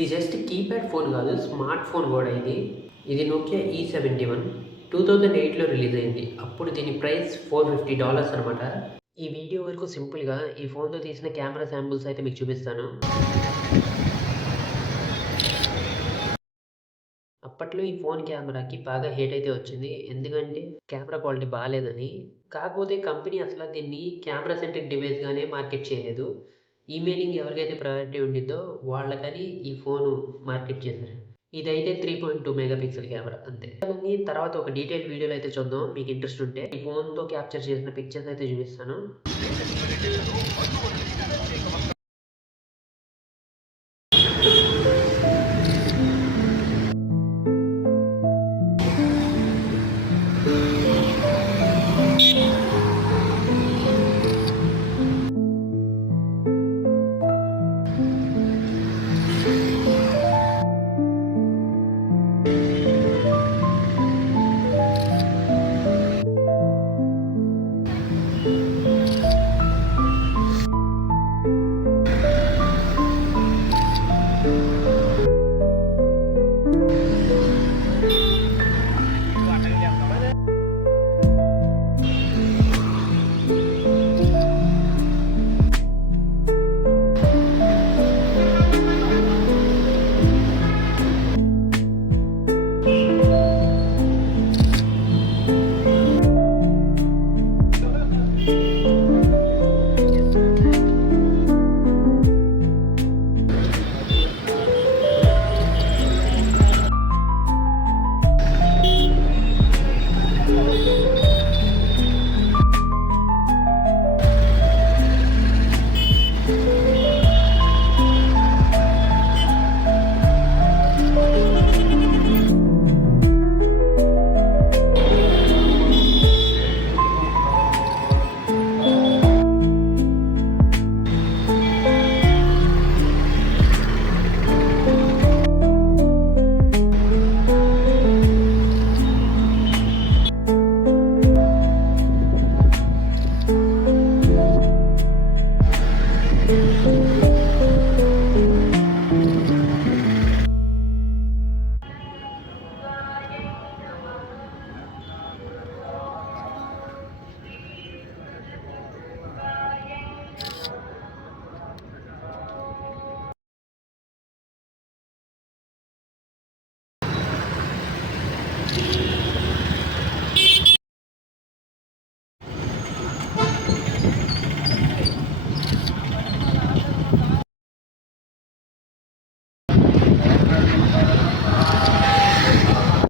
ఇది just keypad phone కాదు, smart phone కూడా. ఇది నోకియా E71 2008లో రిలీజ్ అయింది. అప్పుడు దీని ప్రైస్ $450 అనమాట. ఈ వీడియో వరకు సింపుల్గా ఈ ఫోన్తో తీసిన కెమెరా శాంపుల్స్ అయితే మీకు చూపిస్తాను. అప్పట్లో ఈ ఫోన్ కెమెరాకి బాగా హేట్ అయితే వచ్చింది, ఎందుకంటే కెమెరా క్వాలిటీ బాగాలేదని. కాకపోతే కంపెనీ అసలు దీన్ని కెమెరా సెంట్రిక్ డివైస్గానే మార్కెట్ చేయలేదు. ఈమెయిలింగ్ ఎవరికైతే ప్రయారిటీ ఉండిద్దో వాళ్ళకని ఈ ఫోను మార్కెట్ చేశారు. ఇదైతే 3.2 మెగాపిక్సెల్ కెమెరా అంతే. తర్వాత ఒక డీటెయిల్ వీడియోలో అయితే చూద్దాం. మీకు ఇంట్రెస్ట్ ఉంటే ఈ ఫోన్తో క్యాప్చర్ చేసిన పిక్చర్స్ అయితే చూపిస్తాను. Thank you.